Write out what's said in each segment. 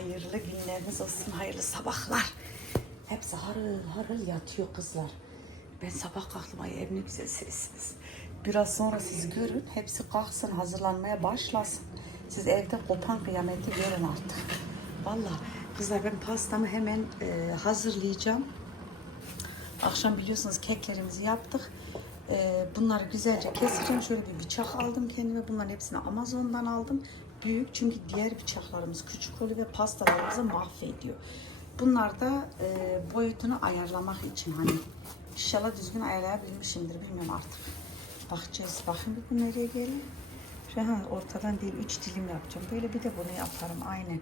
Hayırlı günleriniz olsun, hayırlı sabahlar. Hepsi harıl harıl yatıyor kızlar. Ben sabah kalktım, ay ev ne güzel sessiniz. Biraz sonra siz görün, hepsi kalksın, hazırlanmaya başlasın. Siz evde kopan kıyameti görün artık. Vallahi kızlar ben pastamı hemen e, hazırlayacağım. Akşam biliyorsunuz keklerimizi yaptık. Ee, bunları güzelce keseceğim. Şöyle bir bıçak aldım kendime. Bunların hepsini Amazon'dan aldım. Büyük çünkü diğer bıçaklarımız küçük oluyor ve pastalarımızı mahvediyor. Bunlar da e, boyutunu ayarlamak için hani inşallah düzgün ayarlayabilmişimdir bilmiyorum artık. Bakacağız. Bakın bir bu nereye geliyor. Şu an ortadan değil üç dilim yapacağım. Böyle bir de bunu yaparım aynen.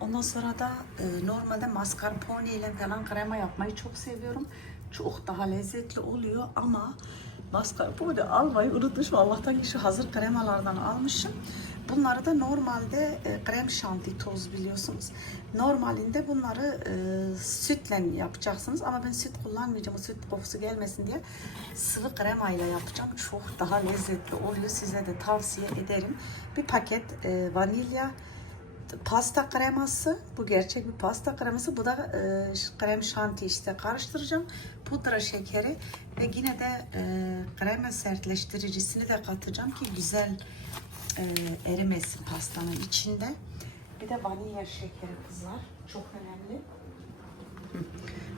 Ondan sonra da e, normalde mascarpone ile falan krema yapmayı çok seviyorum. Çok daha lezzetli oluyor ama mascarpone almayı unutmuşum. Allah'tan ki şu hazır kremalardan almışım. Bunları da normalde e, krem şanti toz biliyorsunuz. Normalinde bunları e, sütle yapacaksınız ama ben süt kullanmayacağım. O süt kokusu gelmesin diye sıvı krema ile yapacağım. Çok daha lezzetli oluyor. Size de tavsiye ederim. Bir paket e, vanilya, pasta kreması. Bu gerçek bir pasta kreması. Bu da e, krem şanti işte karıştıracağım. Pudra şekeri ve yine de e, krema sertleştiricisini de katacağım ki güzel e, erimesin pastanın içinde. Bir de vanilya şekeri kızlar. Çok önemli.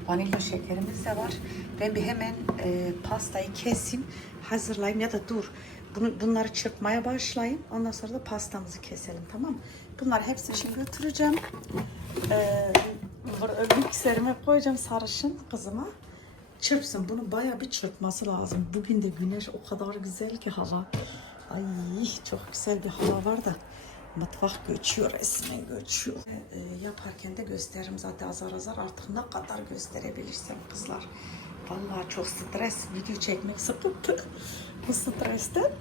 Vanilya şekerimiz de var. Ben bir hemen e, pastayı keseyim, hazırlayayım ya da dur. Bunu, bunları çırpmaya başlayayım. Ondan sonra da pastamızı keselim tamam mı? Bunları hepsini şimdi götüreceğim. Ee, mikserime koyacağım sarışın kızıma. Çırpsın. Bunu bayağı bir çırpması lazım. Bugün de güneş o kadar güzel ki hava. Ay çok güzel bir hava var da. Mutfak göçüyor resmen göçüyor. Ee, yaparken de gösteririm zaten azar azar artık ne kadar gösterebilirsem kızlar. Vallahi çok stres. Video çekmek sıkıntı. Bu stresten.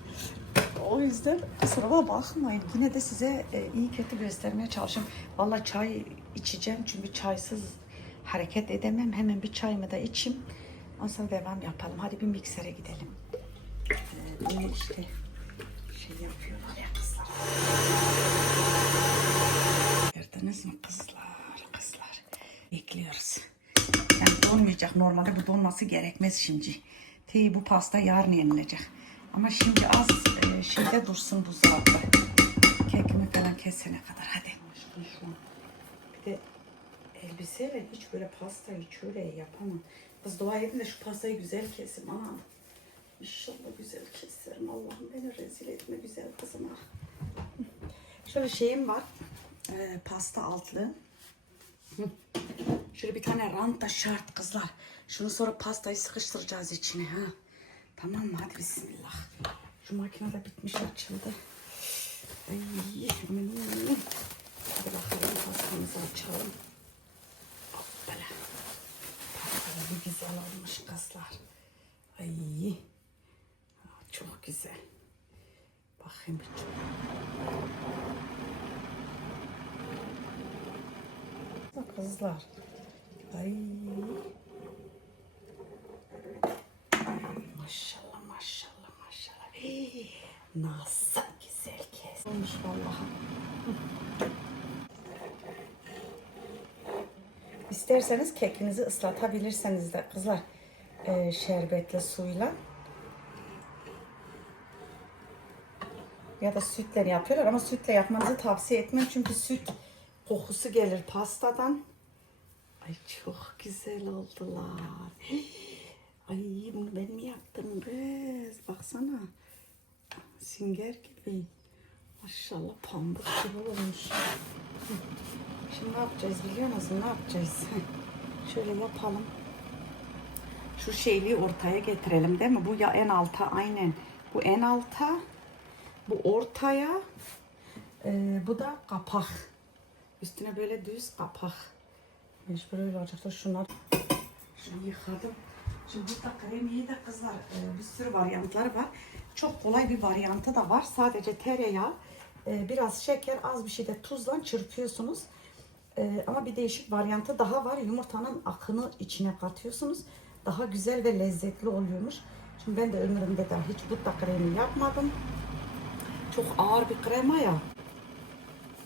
O yüzden kusuruma bakmayın. Yine de size e, iyi kötü göstermeye çalışıyorum. Vallahi çay içeceğim çünkü çaysız hareket edemem. Hemen bir çayımı da içeyim. Ondan sonra devam yapalım. Hadi bir miksere gidelim. Ee, işte Gördünüz mü kızlar, kızlar? Bekliyoruz. Yani donmayacak. Normalde bu donması gerekmez şimdi. Teyi bu pasta yarın yenilecek. Ama şimdi az e, şeyde dursun buzdolapta. Kekimi falan kesene kadar. Hadi. Bir de elbiseyle hiç böyle pastayı çöreği yapamam. Kız dua edin de şu pastayı güzel kesin. Anam. İnşallah güzel keserim. Allah'ım beni rezil etme güzel kızım. ah. Şöyle şeyim var. Ee, pasta altlı. Şöyle bir tane rant da şart kızlar. Şunu sonra pastayı sıkıştıracağız içine ha. Tamam mı? Hadi bismillah. Şu makine de bitmiş açıldı. Ay. Hadi bakalım pastamızı açalım. Hoppala. Pasta bir güzel olmuş kızlar. Ay. Çok güzel. Bakayım bir çok. Kızlar. Ay. Maşallah maşallah maşallah. Hey, nasıl güzel kes. Olmuş vallahi. İsterseniz kekinizi ıslatabilirseniz de kızlar e, şerbetli suyla ya da sütle yapıyorlar ama sütle yapmanızı tavsiye etmem çünkü süt kokusu gelir pastadan. Ay çok güzel oldular. Ay bunu ben mi yaptım kız? Baksana. Sünger gibi. Maşallah pamuk gibi olmuş. Şimdi ne yapacağız biliyor musun? Ne yapacağız? Şöyle yapalım. Şu şeyliği ortaya getirelim değil mi? Bu ya en alta aynen. Bu en alta. Bu ortaya. Ee, bu da kapak. Üstüne böyle düz kapak. Mecbur öyle olacak. Dur şunlar. Şunu yıkadım. Şimdi burada kremiye de kızlar e, bir sürü varyantları var. Çok kolay bir varyantı da var. Sadece tereyağı, e, biraz şeker, az bir şey de tuzla çırpıyorsunuz. E, ama bir değişik varyantı daha var. Yumurtanın akını içine katıyorsunuz. Daha güzel ve lezzetli oluyormuş. Şimdi ben de ömrümde de hiç butta kremi yapmadım. Çok ağır bir krema ya.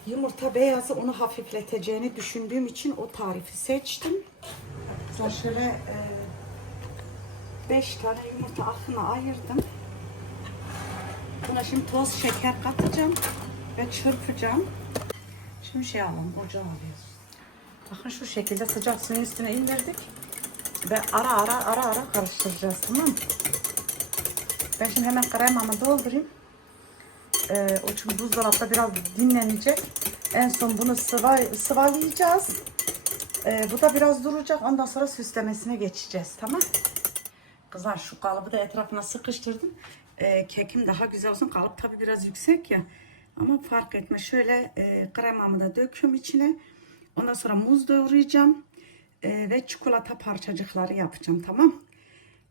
Yumurta beyazı onu hafifleteceğini düşündüğüm için o tarifi seçtim. Güzel şöyle 5 tane yumurta akına ayırdım. Buna şimdi toz şeker katacağım ve çırpacağım. Şimdi şey alalım, ocağı alıyoruz. Bakın şu şekilde sıcak suyun üstüne indirdik. Ve ara ara ara ara karıştıracağız tamam mı? Ben şimdi hemen kremamı doldurayım. Ee, o çünkü buzdolapta biraz dinlenecek. En son bunu sıva, sıvalayacağız. Ee, bu da biraz duracak. Ondan sonra süslemesine geçeceğiz. Tamam. Kızlar şu kalıbı da etrafına sıkıştırdım. Ee, kekim daha güzel olsun. Kalıp tabi biraz yüksek ya. Ama fark etme. Şöyle e, kremamı da döküyorum içine. Ondan sonra muz doğrayacağım. Ee, ve çikolata parçacıkları yapacağım. Tamam.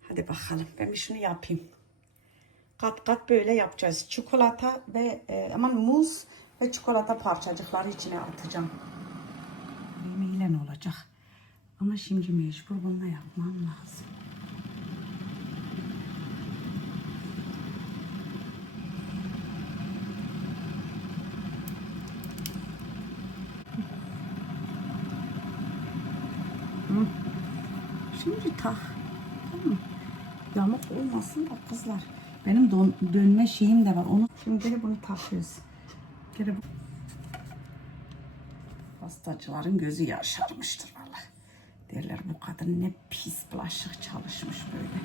Hadi bakalım. Ben bir şunu yapayım. Kat kat böyle yapacağız. Çikolata ve e, aman muz ve çikolata parçacıkları içine atacağım. Yemeğiyle olacak? Ama şimdi mecbur bununla yapmam lazım. Şimdi tak. Tamam? Yamuk olmasın da kızlar. Benim don, dönme şeyim de var. Onu şimdi gene bunu takıyoruz. Gene bu. Pastacıların gözü yaşarmıştır vallahi. Derler bu kadın ne pis bulaşık çalışmış böyle.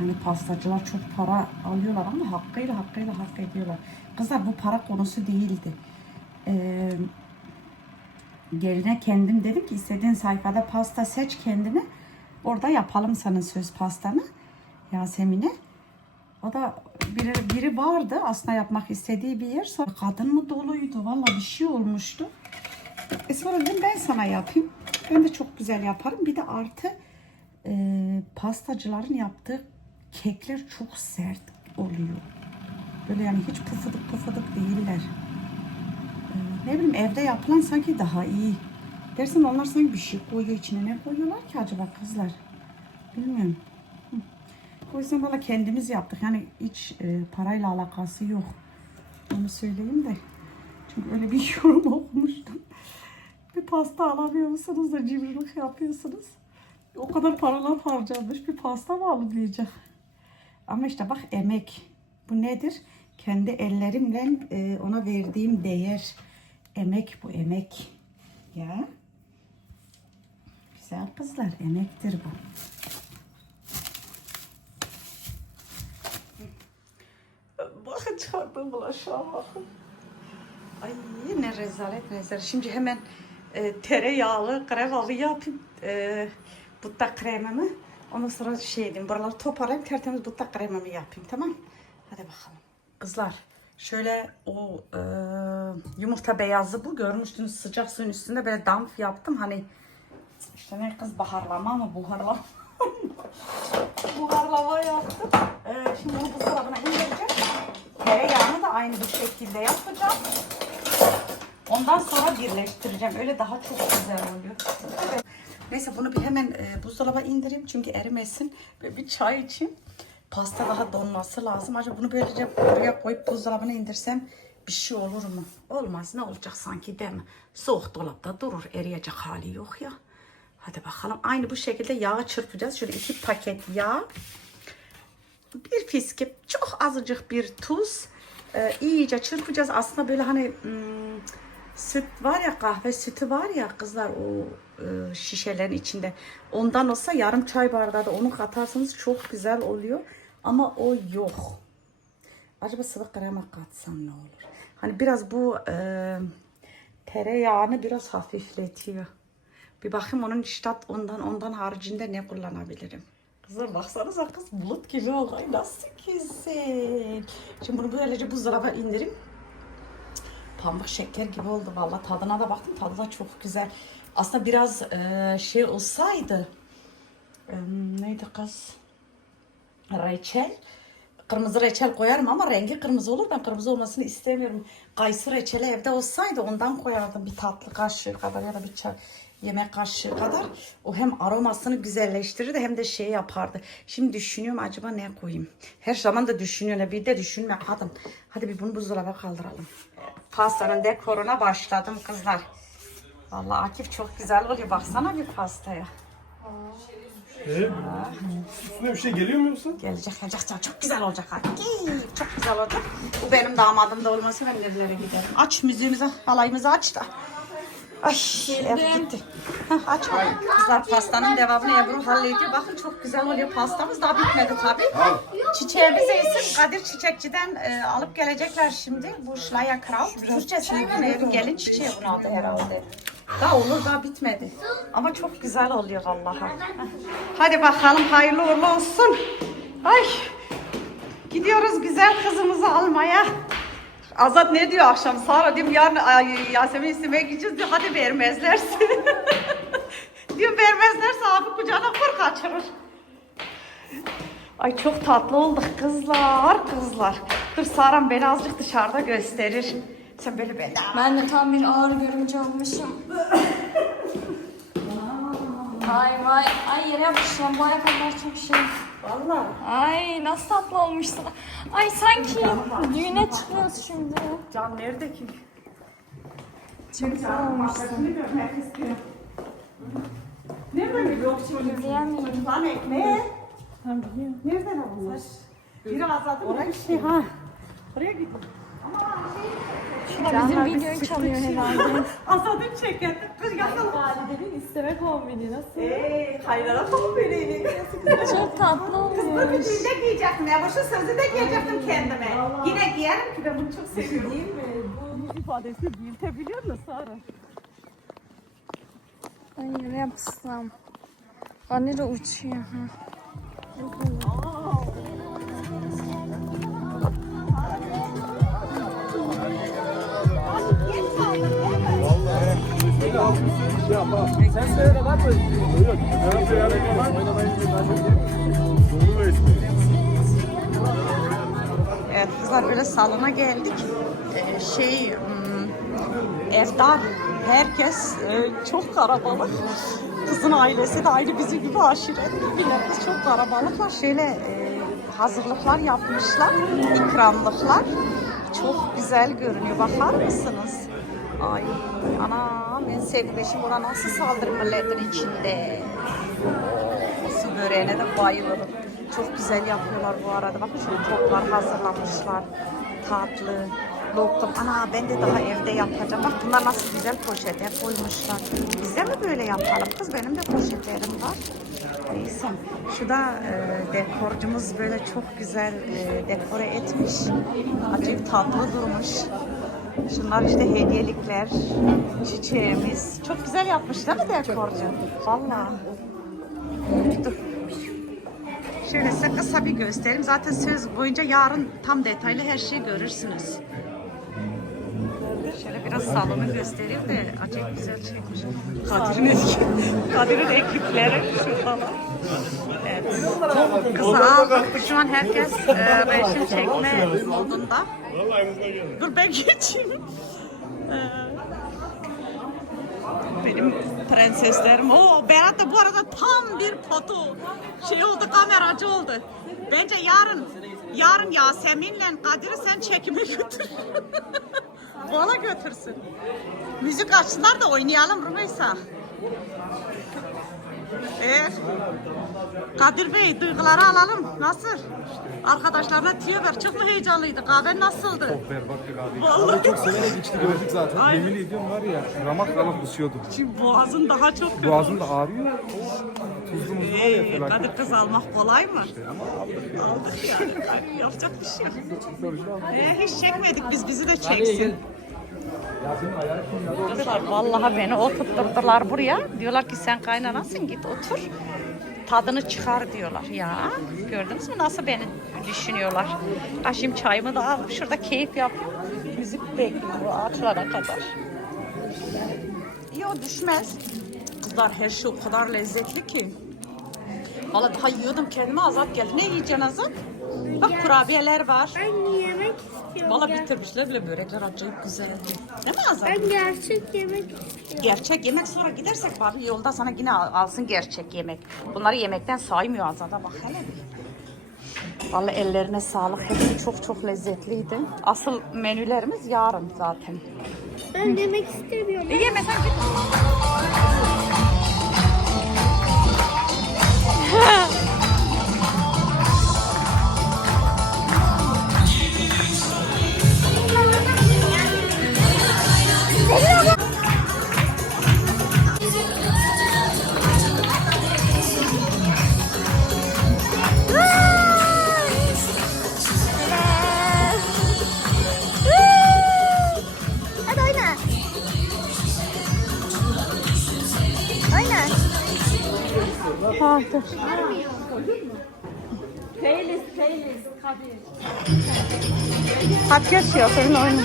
Yani pastacılar çok para alıyorlar ama hakkıyla hakkıyla hak ediyorlar. Kızlar bu para konusu değildi. Ee, geline kendim dedim ki istediğin sayfada pasta seç kendine. Orada yapalım senin söz pastanı Yasemin'e. O da biri, biri vardı aslında yapmak istediği bir yer. Sonra kadın mı doluydu? Valla bir şey olmuştu. E sonra dedim ben sana yapayım. Ben de çok güzel yaparım. Bir de artı e, pastacıların yaptığı kekler çok sert oluyor. Böyle yani hiç pufuduk pufuduk değiller. E, ne bileyim evde yapılan sanki daha iyi. Dersin onlar sanki bir şey koyuyor içine. Ne koyuyorlar ki acaba kızlar? Bilmiyorum. Hı. O yüzden valla kendimiz yaptık. Yani hiç e, parayla alakası yok. Onu söyleyeyim de. Çünkü öyle bir yorum okumuştum. Bir pasta alamıyorsunuz da cimrilik yapıyorsunuz. O kadar paralar harcanmış bir pasta mı alınmayacak? Ama işte bak emek. Bu nedir? Kendi ellerimle e, ona verdiğim değer. Emek bu emek. Ya. Güzel kızlar emektir bu. Bakın çarptım bulaşığa bakın. Ay ne rezalet rezalet. Şimdi hemen e, tereyağlı kremalı yapayım. E, butta kremamı. Ondan sonra şey edeyim. Buraları toparlayayım. Tertemiz butta kremamı yapayım. Tamam Hadi bakalım. Kızlar şöyle o e, yumurta beyazı bu. Görmüştünüz sıcak suyun üstünde böyle damp yaptım. Hani işte ne kız baharlama mı buharlama buharlama yaptım. Ee, şimdi bunu buzdolabına indireceğim. Tereyağını da aynı bu şekilde yapacağım. Ondan sonra birleştireceğim. Öyle daha çok güzel oluyor. Neyse bunu bir hemen e, buzdolaba indireyim. Çünkü erimesin. Ve bir çay için pasta daha donması lazım. Acaba bunu böylece buraya koyup buzdolabına indirsem bir şey olur mu? Olmaz. Ne olacak sanki değil mi? Soğuk dolapta durur. Eriyecek hali yok ya. Hadi bakalım. Aynı bu şekilde yağı çırpacağız. Şöyle iki paket yağ. Bir fiskip çok azıcık bir tuz. Ee, iyice çırpacağız. Aslında böyle hani hmm, süt var ya kahve sütü var ya kızlar o e, şişelerin içinde. Ondan olsa yarım çay bardağı da onu katarsanız çok güzel oluyor. Ama o yok. Acaba sıvı krema katsam ne olur? Hani biraz bu e, tereyağını biraz hafifletiyor. Bir bakayım onun işte ondan ondan haricinde ne kullanabilirim. Kızlar baksanıza kız bulut gibi oldu. Ay nasıl güzel. Şimdi bunu böylece buzdolabına indireyim. Pamuk şeker gibi oldu valla. Tadına da baktım. Tadı da çok güzel. Aslında biraz e, şey olsaydı e, neydi kız? Reçel. Kırmızı reçel koyarım ama rengi kırmızı olur. Ben kırmızı olmasını istemiyorum. Kayısı reçeli evde olsaydı ondan koyardım bir tatlı kaşığı kadar ya da bir çay Yemek kaşığı kadar. O hem aromasını güzelleştirirdi hem de şey yapardı. Şimdi düşünüyorum acaba ne koyayım. Her zaman da düşünüyorum. Bir de düşünme kadın. Hadi bir bunu buzdolaba kaldıralım. Pastanın dekoruna başladım kızlar. Vallahi Akif çok güzel oluyor. Baksana bir pastaya. Ee, üstüne bir şey geliyor mu yoksa? Gelecek gelecek çok, çok güzel olacak Akif. Çok güzel olacak. Bu benim damadım da olması ben nerelere giderim. Aç müziğimizi, halayımızı aç da. Ay ev gitti. Heh, aç hadi. Kızlar pastanın devamını Ebru hallediyor. Bakın çok güzel oluyor pastamız. Daha bitmedi tabii. Çiçeğimizi ise Kadir Çiçekçi'den e, alıp gelecekler şimdi. Bu Schleierkraut. Türkçesine ne? Gelin çiçeği bunun adı herhalde. Daha olur daha bitmedi. Ama çok güzel oluyor vallahi. Hadi bakalım hayırlı uğurlu olsun. Ay gidiyoruz güzel kızımızı almaya. Azat ne diyor akşam? Sara diyorum yarın ay, Yasemin istemeye gideceğiz diyor. Hadi vermezlerse. diyorum vermezlerse abi kucağına kur kaçırır. Ay çok tatlı olduk kızlar kızlar. Dur Saram beni azıcık dışarıda gösterir. Sen böyle beni. Ben de tam bir ağır görümcü olmuşum. Vay vay. Ay yere yapışıyorum. Bu ayakkabılar çok şey. Valla. Ay nasıl tatlı olmuşsun. Ay sanki düğüne çıkıyoruz şimdi. Can nerede ki? Çok güzel olmuşsun. Nerede mi? Yok şimdi. İzleyemeyim. Lan ekmeği. Nereden almış? Biri Azat'ın oraya şey ha. Oraya git. Bizim videoyu çalıyor herhalde. Azat'ın çeken. Kız yakalım. Validenin isteme kombini nasıl? Eee kaynana kombineydi. Çok tatlı olmuş. düğünde giyecektim ya. Boşu sözü de giyecektim kendime. Yine giyerim ki ben bunu çok seviyorum. Değil mi? Bu ifadesi büyütebiliyor musun Sara? Ay yere yapışsam. Vanilya uçuyor. Ha. Evet kızlar böyle salona geldik. Ee, şey hmm, Evdar herkes e, çok karabalık. Kızın ailesi de aynı bizim gibi aşiret gibiler. Çok karabalıklar. Şöyle e, hazırlıklar yapmışlar. ikramlıklar. Çok güzel görünüyor. Bakar mısınız? Ay anam en sevdiğim buna nasıl saldırır milletin içinde. Su böreğine de bayılırım. Çok güzel yapıyorlar bu arada. Bakın şöyle toplar hazırlamışlar. Tatlı, lokum. Ana ben de daha evde yapacağım. Bak bunlar nasıl güzel poşete koymuşlar. Biz de mi böyle yapalım kız? Benim de poşetlerim var. Neyse. Şu da e, dekorcumuz böyle çok güzel e, dekore etmiş. Acayip tatlı durmuş. Şunlar işte hediyelikler, çiçeğimiz. Çok güzel yapmış değil mi dekorcu? Vallahi. Dur. Şöyle size kısa bir göstereyim. Zaten söz boyunca yarın tam detaylı her şeyi görürsünüz. Şöyle biraz salonu göstereyim de acayip güzel çekmiş. Kadir'in, Kadir'in ekipleri şuradalar. Kısa. Şu an herkes e, resim çekme modunda. Dur ben geçeyim. Ee, benim prenseslerim. O Berat da bu arada tam bir foto şey oldu kameracı oldu. Bence yarın yarın Yasemin'le Kadir'i sen çekime götür. Valla götürsün. Müzik açsınlar da oynayalım Rümeysa. Evet. Kadir Bey duyguları alalım. Nasıl? Arkadaşlarına tüyo ver. Çok mu heyecanlıydı? Kahve nasıldı? Berbattı abi. Vallahi. Çok severek içti gördük zaten. Ay. Yemin ediyorum var ya ramak ramak kusuyordu. Şimdi boğazın daha çok kötü. Boğazım da ağrıyor. Tuzlu muzlu var ya Ee, felaket. Kadir kız almak kolay mı? Aldık yani. Yapacak bir şey yok. Ee, hiç çekmedik biz bizi de çeksin. Kızlar vallahi beni oturtturdular buraya. Diyorlar ki sen kaynanasın git otur. Tadını çıkar diyorlar ya. Gördünüz mü nasıl beni düşünüyorlar. Ha şimdi çayımı da alıp şurada keyif yapıyorum. Müzik bekliyor açılana kadar. Yok düşmez. Kızlar her şey o kadar lezzetli ki. Valla daha yiyordum kendime azat geldi. Ne yiyeceksin azat? Bak kurabiyeler var. Yemek istiyorum. Valla bitirmişler bile börekler acayip güzeldi. Değil mi Azat? Ben gerçek yemek istiyorum. Gerçek yemek sonra gidersek bari yolda sana yine al- alsın gerçek yemek. Bunları yemekten saymıyor Azat'a bak hele bir. Vallahi ellerine sağlık. Hepsi çok çok lezzetliydi. Asıl menülerimiz yarın zaten. Ben yemek istemiyorum. Yeme sen git. Playlist, playlist. Kadir. Hadi geç ya senin oyunu.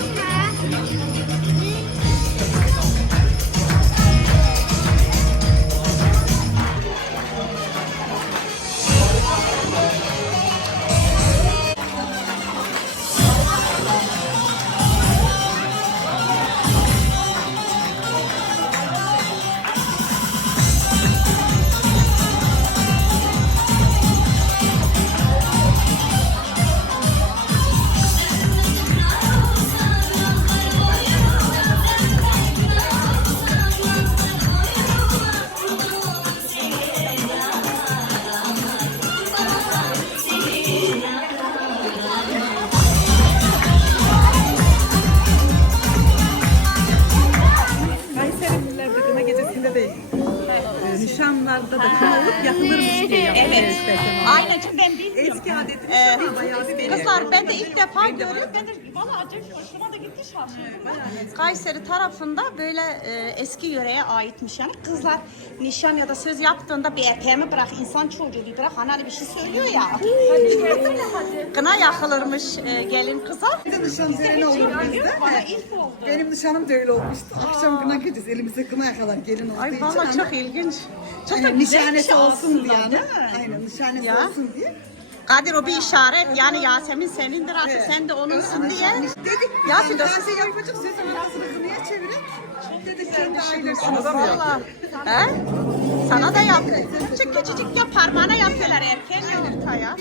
Kayseri tarafında böyle e, eski yöreye aitmiş yani. Kızlar nişan ya da söz yaptığında bir erkeğe mi bırak insan çocuğu bir bırak hani bir şey söylüyor ya. Kına yakılırmış e, gelin kıza. Bir de nişan töreni olur bizde. Benim nişanım da öyle olmuştu. Akşam kına gecesi elimizde kına yakalar gelin olduğu Ay için. valla ama çok ilginç. Çok da Aynen, güzel bir nişanesi şey olsun aslında, diye. yani. değil mi? Aynen nişanesi Ya. olsun diye. Kadir o bir işaret yani Yasemin senindir artık sen de onunsun diye. Dedik Ya de- dansı yapacak sözün arasını kınaya çevirip. Dedik kendi ailesini. Valla. He? Sana da yap. Küçük küçücük ya parmağına yapıyorlar erken yumurtaya.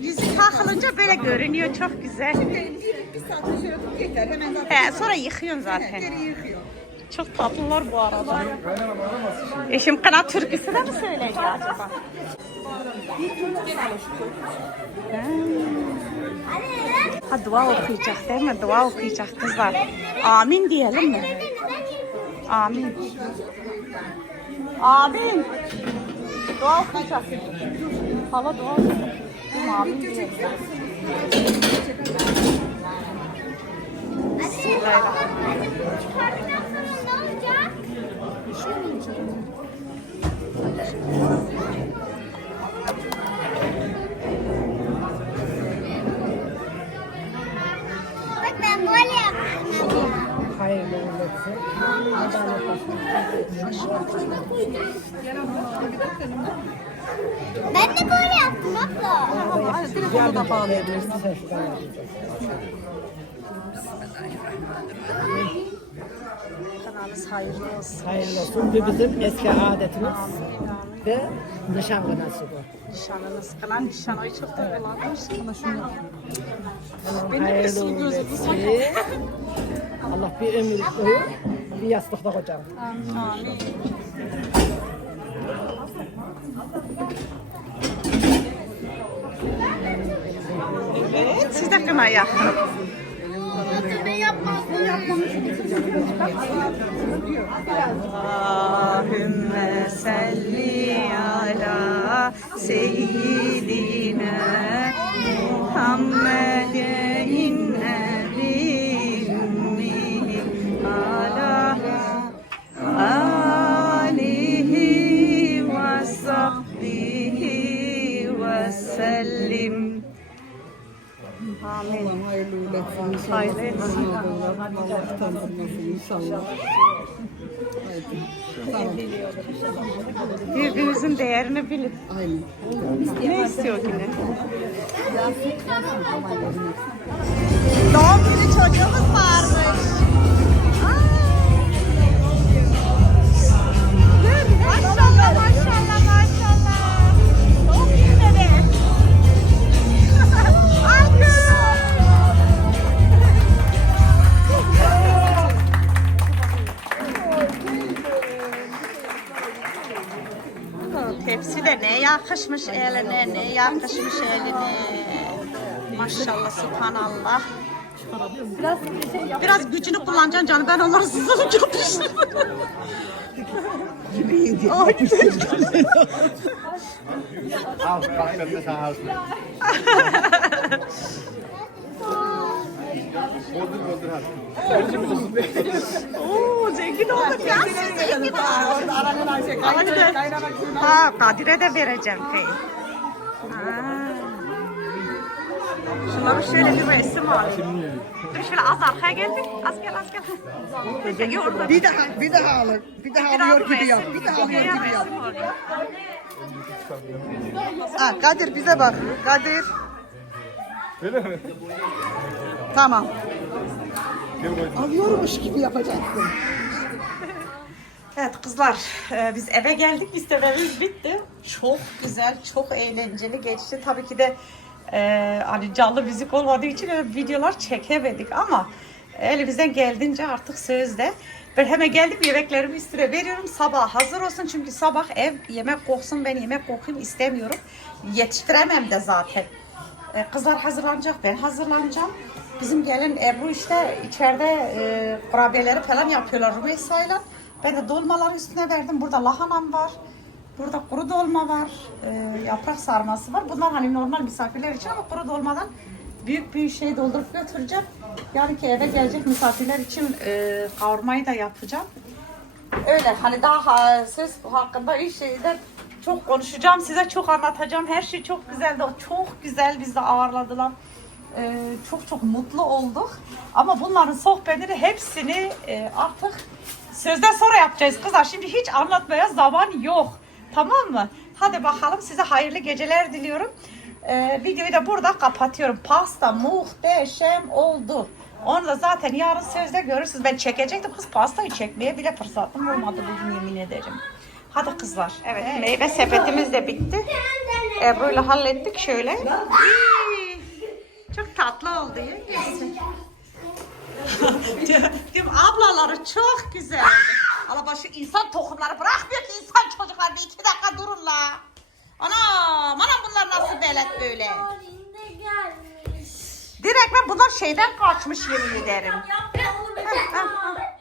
Yüzü takılınca böyle görünüyor çok güzel. Bir, saat şöyle yeter. Hemen. He, sonra yıkıyorsun zaten. Geri yıkıyor. Çok tatlılar bu arada. Eşim kına türküsü de mi söyledi acaba? Ha dua okuyacak değil mi? Dua okuyacak kızlar. Amin diyelim mi? Amin. Amin. Dua okuyacak. Hala dua okuyacak. Amin diyelim. Bismillahirrahmanirrahim. Çıkardıktan sonra ne olacak? Bak Ben de böyle yaptım abla. Onu da bağlayabilirsin. Kanalınız hayırlı olsun. Hayırlı olsun. Bu bizim eski adetimiz ve nişan kınası bu. Nişanınız kılan nişan ayı çok da kullanmış. Benim Hayırlı eski uğurlu gözümü sakın. Allah bir ömür boyu bir yastıkta koyacağım. Amin. Evet, siz de kına yakın. Ben yapmazdım. Allahümme salli ala seyyidina Muhammedin Hayırlı etsin. Hayırlı etsin. Allah utandırmasın inşallah. Birbirinizin değerini bilin. Aynen. Ne istiyor yine? Doğum günü çocuğumuz varmış. Yakışmış eline, ne yakışmış eline. Maşallah, subhanallah. Biraz, biraz gücünü kullanacaksın canım. Ben onları sızılıp yapıştım. Al, bak ben de sana al. Bozdur bozdur hadi. Oo, zengin olduk ya. Siz zengin olduk. Ha, Kadir'e de vereceğim pey. Şunları şöyle bir resim alayım. Dur şöyle az arkaya geldik. Az gel az gel. Orada. Bir daha, bir daha alır. Bir daha alıyor gibi yap. Bir daha alıyor gibi yap. Ha, Kadir bize bak. Kadir. Öyle mi? Tamam. Alıyormuş gibi yapacaksın. Evet kızlar e, biz eve geldik istememiz bitti. Çok güzel, çok eğlenceli geçti. Tabii ki de e, hani canlı müzik olmadığı için öyle videolar çekemedik ama elimizden geldiğince artık sözde. Ben hemen geldim yemeklerimi üstüne veriyorum. Sabah hazır olsun çünkü sabah ev yemek koksun ben yemek kokayım istemiyorum. Yetiştiremem de zaten. E, kızlar hazırlanacak, ben hazırlanacağım. Bizim gelin Ebru işte içeride e, kurabiyeleri falan yapıyorlar Rümeysa'yla. Ben de dolmaları üstüne verdim. Burada lahanam var. Burada kuru dolma var. e, yaprak sarması var. Bunlar hani normal misafirler için ama kuru dolmadan büyük bir şey doldurup götüreceğim. Yani ki eve gelecek misafirler için e, kavurmayı da yapacağım. Öyle hani daha ha- söz hakkında iş şeyden çok konuşacağım size çok anlatacağım her şey çok güzeldi çok güzel bizi ağırladılar Ee, çok çok mutlu olduk ama bunların sohbetleri hepsini e, artık sözden sonra yapacağız kızlar şimdi hiç anlatmaya zaman yok tamam mı hadi bakalım size hayırlı geceler diliyorum Ee, videoyu da burada kapatıyorum pasta muhteşem oldu onu da zaten yarın sözde görürsünüz. Ben çekecektim kız pastayı çekmeye bile fırsatım olmadı bugün yemin ederim. Hadi kızlar. Evet, meyve sepetimiz de bitti. Ebru'yla hallettik şöyle. Çok tatlı oldu ya. Yesin. Diyorum ablaları çok güzel. Allah başı insan tohumları bırakmıyor ki insan çocuklar bir iki dakika durun la. Anam anam bunlar nasıl belet böyle. Direkt ben bunlar şeyden kaçmış yemin ederim. Heh, heh.